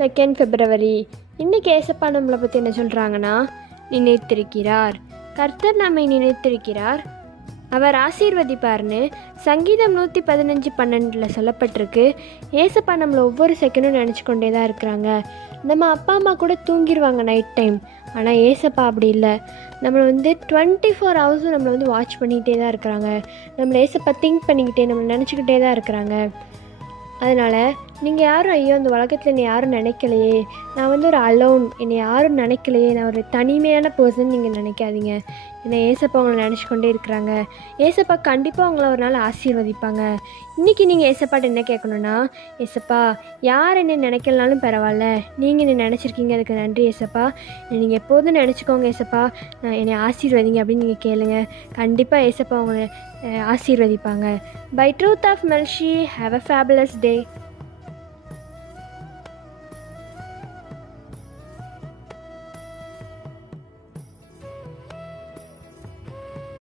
2 February. இன்றைக்கி ஏசப்பா நம்மளை பற்றி என்ன சொல்கிறாங்கன்னா, நினைத்திருக்கிறார். கர்த்தர் நம்மை நினைத்திருக்கிறார், அவர் ஆசீர்வதிப்பார்னு சங்கீதம் 115:12 சொல்லப்பட்டிருக்கு. ஏசப்பா நம்மளை ஒவ்வொரு செகண்டும் நினச்சி கொண்டே தான் இருக்கிறாங்க. நம்ம அப்பா அம்மா கூட தூங்கிடுவாங்க நைட் டைம், ஆனால் ஏசப்பா அப்படி இல்லை. நம்மளை 24 hours நம்மளை வாட்ச் பண்ணிக்கிட்டே தான் இருக்கிறாங்க. நம்மளை ஏசப்பா திங்க் பண்ணிக்கிட்டே நம்மளை நினச்சிக்கிட்டே தான் இருக்கிறாங்க. அதனால் நீங்கள் யாரும் ஐயோ அந்த உலகத்தில் என்னை யாரும் நினைக்கலையே, நான் ஒரு அலோன், என்னை யாரும் நினைக்கலையே, நான் ஒரு தனிமையான பர்சன் நீங்கள் நினைக்காதீங்க. என்னை ஏசப்பா உங்களை நினச்சி கொண்டே இருக்கிறாங்க. ஏசப்பா கண்டிப்பாக உங்களை ஒரு நாள் ஆசீர்வதிப்பாங்க. இன்றைக்கி நீங்கள் ஏசப்பாட்ட என்ன கேட்கணுன்னா, ஏசப்பா யார் என்னை நினைக்கலனாலும் பரவாயில்ல, நீங்கள் என்னை நினச்சிருக்கீங்க, அதுக்கு நன்றி ஏசப்பா, நீங்கள் எப்போதும் நினச்சிக்கோங்க ஏசப்பா, என்னை ஆசீர்வதிங்க அப்படின்னு நீங்கள் கேளுங்க. கண்டிப்பாக ஏசப்பா உங்களை ஆசீர்வதிப்பாங்க. By truth of Melshi, have a fabulous day.